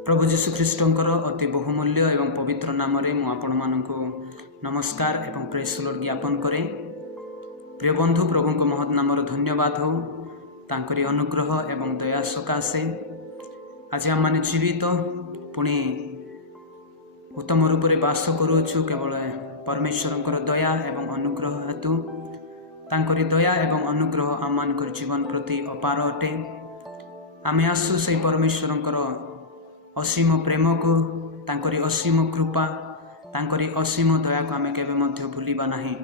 प्रभु जीशु ख्रीष्टंकर अति बहुमूल्य एवं पवित्र नाम रे मु आपण मानकु नमस्कार एवं प्रेज द लॉर्ड ज्ञापन करे। प्रिय बंधु प्रभु को महत् नाम धन्यवाद हो तांकरी अनुग्रह एवं दया सकाशे आज आम मैंने जीवित पुणी उत्तम रूप से बास करुछु केवल परमेश्वर दया एवं अनुग्रह हेतु तांकरी दया एवं अनुग्रह आम मान जीवन प्रति अपार अटे। आमे आसु से परमेश्वर असीम प्रेम को तांकरी असीम कृपा तांकरी असीम दया को आमे केबे मध्य भूलिबा नाही।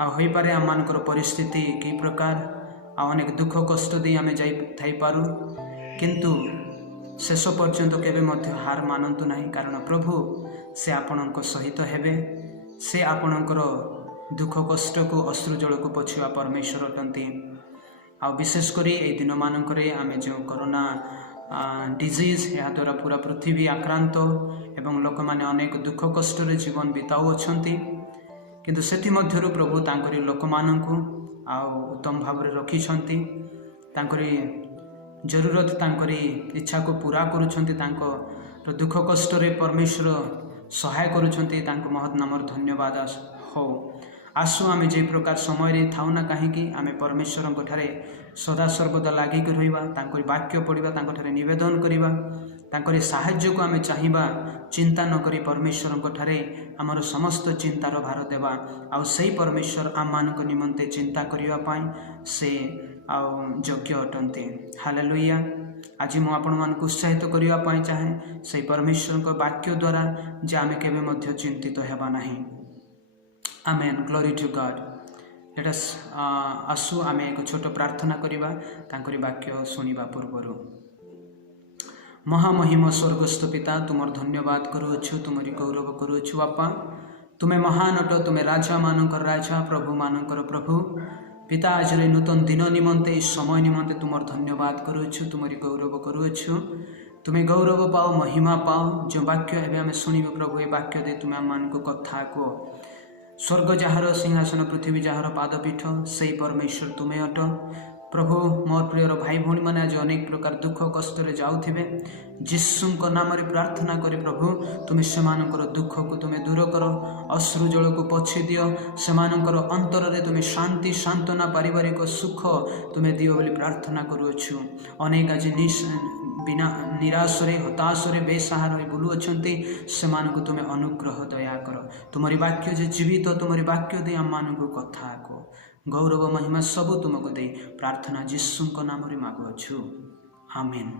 आ होई पारे आम मानकर परिस्थिति की प्रकार आ अनेक दुख कष्ट दे आमे जाई थाई पारू किंतु शेष पर्यंत केबे मध्य हार मानतु नाही, कारण प्रभु से आपणक सहित हेबे। से आपणकर दुख कष्ट को अश्रु जल को पछुआ परमेश्वर अटंती। आ विशेष करी ए दिन मानकरे आमे जो कोरोना डिजीज या द्वारा पूरा पृथ्वी आक्रांत एवं लोक माने अनेक दुख कष्ट रे जीवन बिताउ अछंती, किंतु सेथि मध्यरु प्रभु तांकरी लोक मानकु आ उत्तम भाव रे रखी छंती। तांकरी जरूरत तांकरी इच्छा को पूरा करूछंती। तांको दुख कष्ट रे परमेश्वर सहाय करूछंती। तांको महत् नाम धन्यवाद हो। आसु आमे जे प्रकार समय रे थाउ ना कहीं आमे परमेश्वर को ठारे सदा सर्वदा लागी कर रहिबा, तांकरी वाक्य पढ़िबा, तांको ठारे निवेदन करिबा, तांकरी साहाय्य को आमे चाहिबा, चिंता न करी परमेश्वर को ठारे हमर समस्त चिंतार भार देबा। आ सही परमेश्वर आम मानक निमंते चिंता करिबा पाई से आ योग्य अटंती। हालेलुया। आज मु आपण मान उत्साहित करिबा पाई चाहे से परमेश्वर को वाक्य द्वारा जे आमे केबे मध्य चिंतित हेबा नाही। Amen. Glory to God. Let us आसु आमे एक छोट प्रार्थना करिबा तांकरी वाक्य सुनिबा पूर्वरु। महामहिम स्वर्गस्थ पिता, तुमर धन्यवाद करूछु, तुमरी गौरव करूछु। बापा तुमे महान अट, तुमे राजा मानकर राजा, प्रभु मानकर प्रभु। पिता आज रे नूतन दिन निमंते इस समय निमंते तुमर धन्यवाद करूछु, तुमरी गौरव करूछु। तुमे गौरव पाओ, महिमा पाओ। जो वाक्य एबे आमे सुनिबो प्रभु, ए वाक्य दे तुमे आम मान को कथा को स्वर्ग जार सिंहासन पृथ्वी जार पादपीठ से परमेश्वर तुम्हें अट। प्रभु मोर प्रियर भाई भौणी मैंने आज अनेक प्रकार दुख कष्ट जाऊे जीशु नाम रे प्रार्थना करे प्रभु तुम्हें से दुख को तुम्हें दूर कर, अश्रु जल को पोछि दियो, से अंतर रे तुम्हें शांति सांत्वना पारिवारिक सुख तुम्हें दियो बोली प्रार्थना करुछु। अनेक आज बिना निराश हताश बेसहार हो बुलू अच्छे से तुम्हें अनुग्रह दया कर। तुम्हारी वाक्य जे जीवित, तुम्हारी वाक्य दे आम मान कथा को गौरव महिमा सबू तुमको दे प्रार्थना जीशु नाम रे मागुछु। आमीन।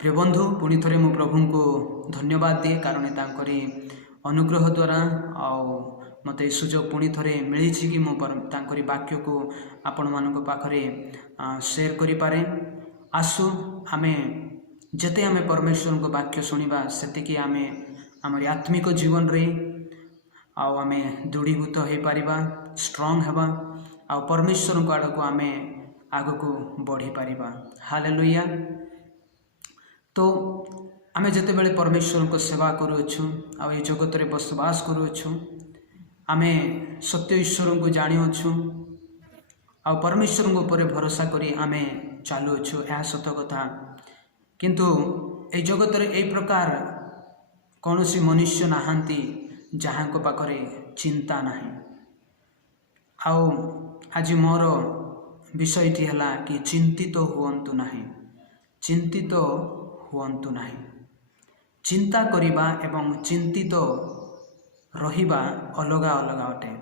प्रिय बंधु पुणी थे मु प्रभु को धन्यवाद दिए, कारण तांकरी अनुग्रह द्वारा मत सुजोग पुणी थे मिली कि मुझे वाक्य को आपण मान पाखरे शेयर करि पारे। आसु आमे जते आमे परमेश्वर को वाक्य शुणा सेतिकी आमे आमर आत्मिक जीवन रे आमे दृढ़ीभूत हो पारिबा, स्ट्रांग हेबा, आ परमेश्वर को आड़ को आमे आग को बढ़ी पारिबा। हालेलुया। तो आमे जते बेले परमेश्वर को सेवा करूछु आ ये जगत रे बसवास करूछु, आमे सत्य ईश्वर को जानिछु आ परमेश्वर को ऊपर भरोसा करी आमे चालुछु। यह सत कथा, किंतु ए जगत रे ए प्रकार कौन सी मनुष्य नहांती जहाँ को पाखरे चिंता नहीं। आउ आज मोर विषयटी है कि चिंतित हुअंतु नहीं, चिंतित हुअंतु नहीं। चिंता करिबा एवं चिंतित रहिबा अलगा अलगा अटे।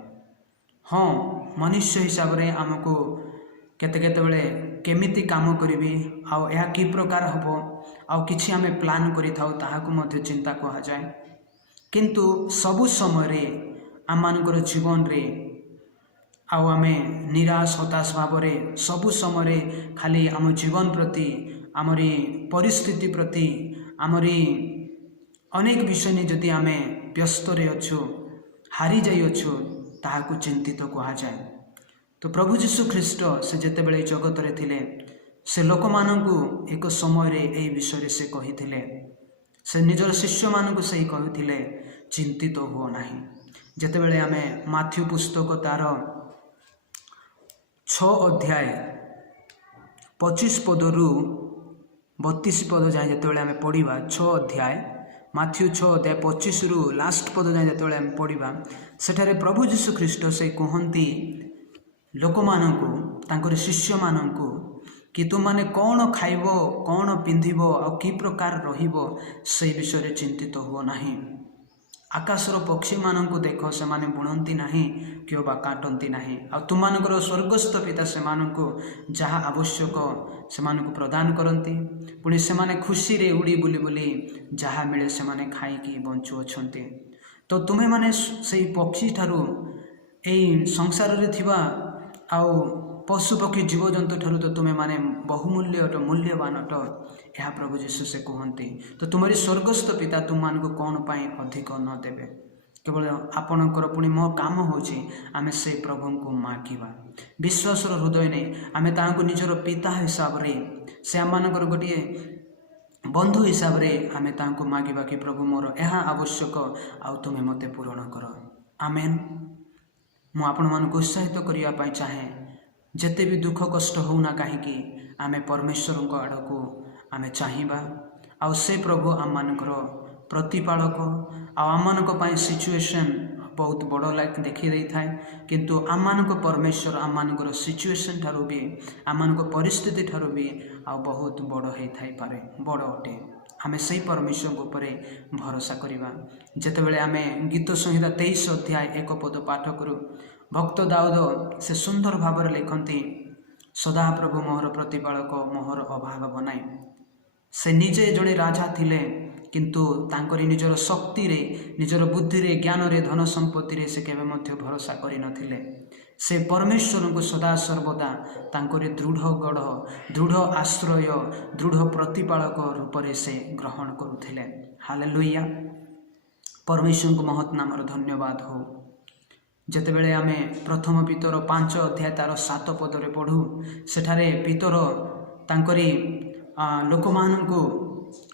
हाँ, मनुष्य हिसाब रे आमको केते केते बेले केमिति काम करिबी आउ या कि प्रकार हबो आउ किछि आमे प्लान करि थाउ ताहाकु मध्य चिंता कहा जाए। किंतु सबु समय रे आम मानकर जीवन रे आउ आमे निराश हताश भाव रे सबु समय रे खाली आम जीवन प्रति आमरी परिस्थिति प्रति आमरी अनेक विषय ने जदि आमे व्यस्त रे अछु, हारी जाई अछु, ताहाकु चिंतित कहा जाए। तो प्रभु जीशु ख्रीष्ट से जेते बेले जगत रे थिले से लोक मानकु एक समय रे ए विषय से कही थिले, से निजर शिष्य मानकु सही कही थिले चिंतित हो नाही। जेते बेले आमे माथ्यू पुस्तक तार 6 अध्याय 25 पदरु 32 पद जाए जितेबाला आम पढ़ा 6 अध्याय माथ्यू 6 अध्याय 25 रु लास्ट पद जाए जितेबाला आम पढ़ा सेठारे प्रभु जीशु ख्रीष्ट से कहती लोक मानू तांकर शिष्य मानू कि तुम माने कौन खाइब कौन पिंधिब आ कि प्रकार रहिब से विषय चिंतित हुओ नहीं। आकाशर पक्षी मानू देख से माने बुणती ना कि बा काटती ना आ तुम स्वर्गस्थ पिता से जहाँ आवश्यक से प्रदान करती पुणी से खुशी रे उड़ी बुली बुली जहाँ मिले से खाई बंचुअछंती। तो तुम्हें माने से पक्षी ठारू एई संसार रे थिबा आउ पशु पक्षी जीवजंतु ठारू तो तुम्हें माने बहुमूल्य अट मूल्यवान अट यह प्रभु जीशु से कहते। तो तुम्हारी स्वर्गस्थ पिता तुम मान को कौन पाई अधिक न देवे केवल आपणकर पुणी मो काम होची आमे से प्रभु को मागिबा विश्वासर हृदय नहीं आमे तांको निजर पिता हिसाब रे से आमानकर गोटे बंधु हिसाब रे आमे तांको मागिबा कि प्रभु मोर यह आवश्यक आउ तुम्हें मते पूरण कर। आमेन। मु आपण मान को उत्साहित करिया पाई चाहे जेते भी दुख कष्ट होना कहीं आमे परमेश्वर को आड़ को आमे चाहिबा आ से प्रभु आम मानकर प्रतिपालक आम सिचुएशन बहुत बड़ लाइक देखी दे था किंतु आम परमेश्वर आम सिचुएशन ठारू भी आम परिस्थिति ठारू भी आ बहुत बड़ होता पारे बड़ अटे। आमे से परमेश्वर उपरे भरोसा करिबा जेतेबेले आमे गीत संहिता 23 अध्याय 1 पद पाठ करूँ भक्त दाऊद से सुंदर भाव लिखती सदा प्रभु मोहर प्रतिपालक मोहर अभाव बनाए से निजे जड़े राजा थिले किंतु तांकरी निजर शक्ति रे निजर बुद्धि रे ज्ञान रे धन संपत्ति रे से केबे मध्य भरोसा करि नथिले से परमेश्वर को सदा सर्वदा तांकरी दृढ़ गढ़ दृढ़ आश्रय दृढ़ प्रतिपालक रूप से से ग्रहण करुथिले। हालेलुया। परमेश्वर को महत् नामर धन्यवाद हो। जेतेबेले आमे प्रथम पितर 5 अध्याय तार 7 पदरे पढ़ू सेठारे पितर तांकरी लोक मानू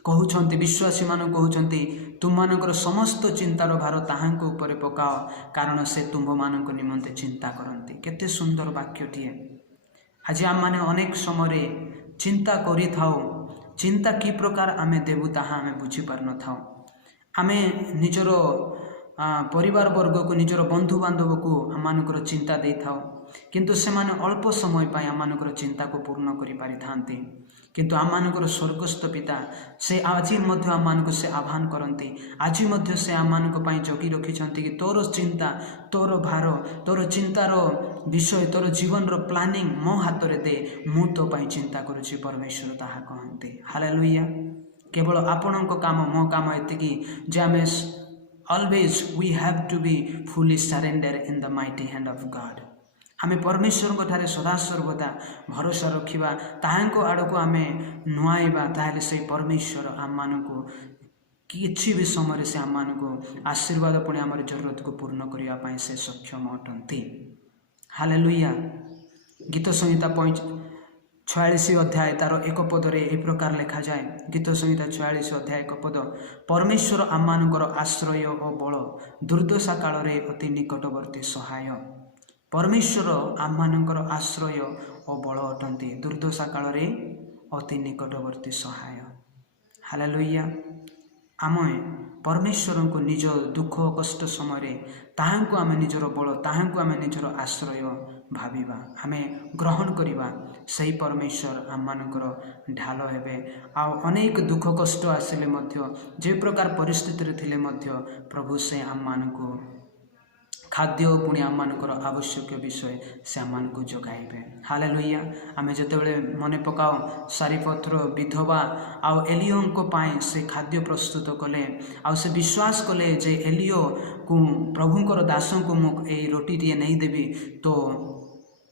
कहउछंती विश्वासी मान कहउछंती तुम मानकर समस्त चिंतार भार ताहांको ऊपर पकाओ कारण से तुम्भ मानक निमंते चिंता करती। केते सुंदर वाक्यटीए। आज आम माने अनेक समय चिंता करि थाओ चिंता कि प्रकार आमे देबु ताहा आमे बुझी पार न थाओ। आमे निजर परिवार वर्ग को निजर बंधु बांधव को आम मानकर चिंता दे थाओ किंतु से माने अल्प समय पाई आम मानकर चिंता को पूर्ण करि पारि थांती किंतु आम मानकर स्वर्गस्थ पिता से आज मध्य आम मानक से आह्वान करती आज मध्य से आम मानक पई जगी रखिछंती कि तोर चिंता तोर भार तोर चिंतार विषय तोर जीवन रो प्लानिंग मो हाथ रे दे मु तो पई चिंता करूची परमेश्वर ताहा कहते। हालेलुया। केवल आपणक काम मो काम एतिकी जे आमे always we have to be fully surrender in the mighty hand of God। आमे परमेश्वर को ठारे सदा सर्वदा भरोसा रखिबा ताहांको आड़को आमे नुआइबा ताहले से परमेश्वर आम मानको किछि भी समय से आम मानको आशीर्वाद पुणी आमर जरूरत को पूर्ण करिया पाई से सक्षम अटंती। हालेलुया। गीत संहिता 46 अध्याय तार 1 पदरे ए प्रकार लिखा जाए। गीत संहिता 46 अध्याय 1 पद परमेश्वर आम मानकर आश्रय और बल दुर्दशा काल रे अति निकटवर्ती सहाय। परमेश्वर आम मानकर आश्रय और बल अटंती दुर्दशा काल रे अति निकटवर्ती सहाय। हालेलुया। आम परमेश्वर को निज दुख कष्ट समय ताहांको आमे निजर बल ताहांको आमे निजर आश्रय भाविबा आमे ग्रहण करिबा सही परमेश्वर आम मानकर ढाल हेबे। आ अनेक दुख कष्ट आसिले मध्य जे प्रकार परिस्थिति रे थिले मध्य प्रभु से आम मानको खाद्य पुणी आम मानकर आवश्यक विषय से आम मानक जगाइबे। हालेलुया। आमे जेतेबेले मने पकाओ सारीपत्र विधवा आउ एलियो को पाई से खाद्य प्रस्तुत कले आउ से विश्वास कले जे एलियो को प्रभुंकर दास को मु ए रोटी टे नहीं देवी तो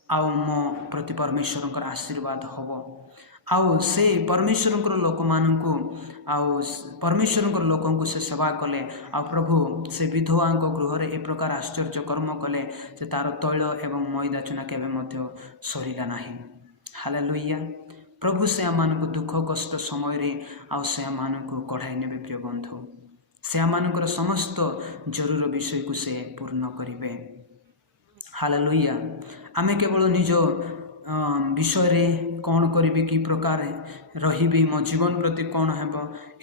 आउ मो प्रति परमेश्वर आशीर्वाद हबो। आउ से परमेश्वर लोक मानू आउ परमेश्वर लोक से सेवा कले आ प्रभु से विधवा गृह ए प्रकार आश्चर्य कर्म कले जे तार तैल एवं मैदा चुना केबे मध्य सरिला नाही। हालेलुया। प्रभु से आम दुख कष्ट समय रे आउ से आम कढ़ाई नेबे प्रिय बंधु से आम समस्त जरूर विषय को से पूर्ण करिवे। हालेलुया। आमे केवल निज विषय कौन करी कि प्रकार रही मो जीवन प्रति कौन हेब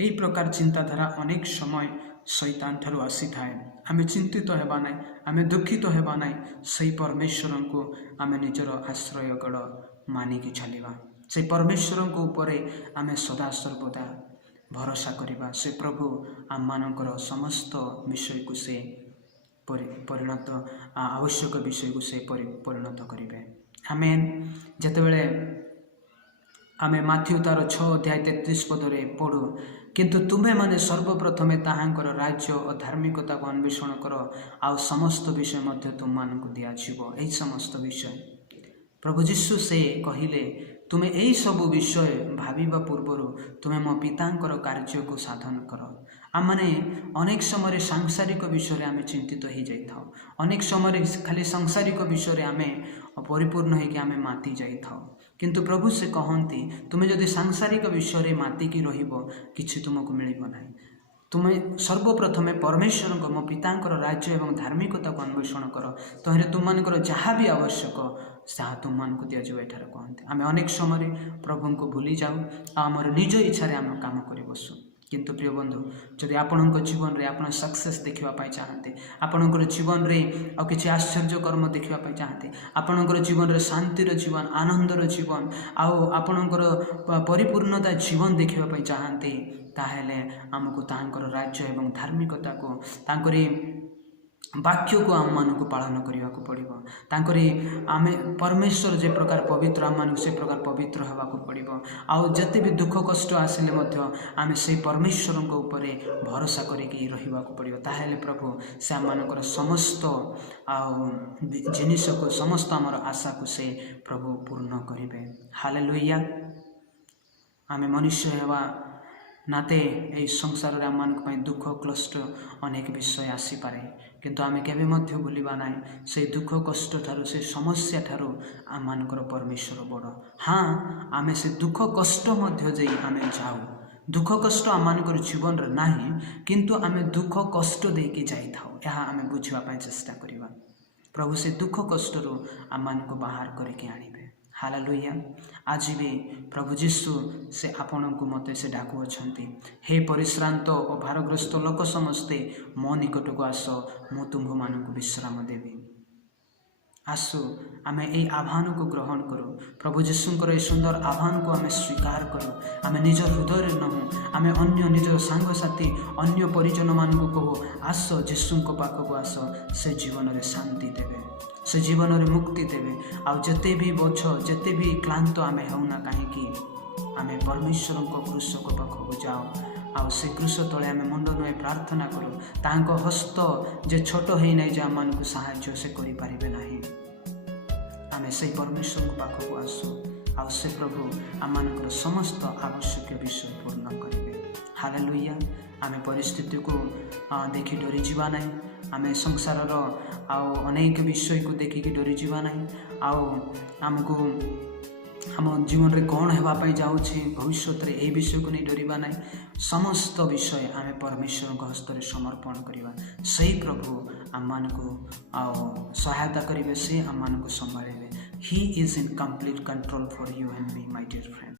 यही प्रकार चिंताधारा अनेक समय शैतान ठारू आसी थाए। आमे चिंतित हेबा नाई, आमे दुखित हेबा नाई, सही परमेश्वर को आमे निजर आश्रय गढ़ मानिकी चलिबा। से परमेश्वर को ऊपर आमे सदा सर्वदा भरोसा करिबा। से प्रभु आम मानकर समस्त विषय को से परिणत आवश्यक विषय को से परिणत करेंगे। आमेन। जेतेबेले आमे माथ्यू तार 6 अध्याय 33 पदरे पढ़ू, किंतु तुम्हें माने सर्वप्रथमे ताहांकर राज्य और धार्मिकता को अन्वेषण कर, आउ समस्त विषय मध्य तुम मान को दियाजिवो। एही समस्त विषय प्रभु जीशु से कहिले, तुम्हें यही सब विषय भाविबा पूर्वर तुम्हें मो पितांकर कार्य को साधन कर। आम मैंने अनेक समय सांसारिक विषय आम चिंतित हो जाता, अनेक समय खाली सांसारिक विषय आम परिपूर्ण होकर आम माति जाता, किंतु प्रभु से कहती तुम्हें जदि सांसारिक विषय मातिकी रही तुमको मिल ना। तुम्हें सर्वप्रथमे परमेश्वर को मो पितांकर राज्य एवं धार्मिकता को अन्वेषण कर, तो तुम जहाँ भी आवश्यक सा तुम मान को दिज्व। एठार कहते आम अनेक समय प्रभु को भूली जाऊ, आमर निज इच्छा आम काम कर बसु। किंतु प्रिय बंधु, जदि आपण जीवन में आप सक्सेस देखापी चाहते, आपणकर जीवन में आ कि आश्चर्य कर्म देखापी चाहते, आपणकर जीवन में शांतिर जीवन, आनंदर जीवन, आपणकर परिपूर्णता जीवन देखापी चाहते, ताहेले आमको तांकर राज्य एवं धार्मिकता को तांकरी वाक्य को आम मान को पालन करने को पड़ो। तांकरी आमे परमेश्वर जे प्रकार पवित्र आम मान से प्रकार पवित्र हवा को पड़ो। आउ जते भी दुख कष्ट आसिले मध्य आमे से परमेश्वर को ऊपर भरोसा करिकी रहिबा को पड़ो। ताहेले प्रभु से आम मानकर समस्त जिनिस को समस्त आमर आशा को से प्रभु पूर्ण करिवे। हालेलुया। आमे मनुष्य हेबा नाते यही संसार आम मान दुख कष्ट अनेक विषय आसीपे, किंतु आमे केबे मध्य भूलिबा नाई से दुख कष्ट ठारू से समस्या ठारू आम मानकर परमेश्वर बड़। हाँ, आमे से दुख कष्ट मध्य जाई आमे जाऊ, दुख कष्ट आम मानकर जीवन रे नाही, किंतु आमे दुख कष्ट देके जाई थाऊ। यह आमे बुझिबा पई चेष्टा करिबा। प्रभु से दुख कष्ट रो आम मान को बाहर करके आनिबे। हालेलुया। आज भी प्रभु जीशु से आपण को मत से डाकू अच्छी, हे परिश्रांत और भारग्रस्त लोक समस्ते मो निकट को आस, मु तुम्भ मान को विश्राम देवी। आसु आमे यही आह्वान को ग्रहण करूँ। प्रभु जीशुंकर ये सुंदर आह्वान को आमे स्वीकार करूँ। आमे निज हृदय नहूँ, आमे अन्य निज सांगसाथी अन्य परिजन मान को कहू, आस जीशु पाखक आस, से जीवन में शांति देवे, से जीवन में मुक्ति देवे। आउ जते भी बोझ जते भी क्लांत आमे होना कहीं आमे परमेश्वर को क्रूस को पाखक जाओ, आउ से क्रूस तले आमे मुंड नुए प्रार्थना करूँ। तांको हस्त जे छोट है नहीं जे आम को साहाय्य से करि पारिबे नाही। आमे से परमेश्वर को पाखक आसू, आउ से प्रभु आम मानकर समस्त आवश्यक विषय पूर्ण करेंगे। हालेलुया। आमे परिस्थिति को देखि डरी जीवा नहीं, आमे संसार अनेक विषय को देखिकी डरी जीवा नहीं, आमको आम जीवन में कौन होगापी जाऊँगी भविष्य में यही विषय को नहीं डरवा ना। समस्त विषय आम परमेश्वर हस्त में समर्पण करवा। सही प्रभु आम मान को सहायता करेंगे, से आम मान को संभालेंगे। He is in complete control for you and me my dear friend.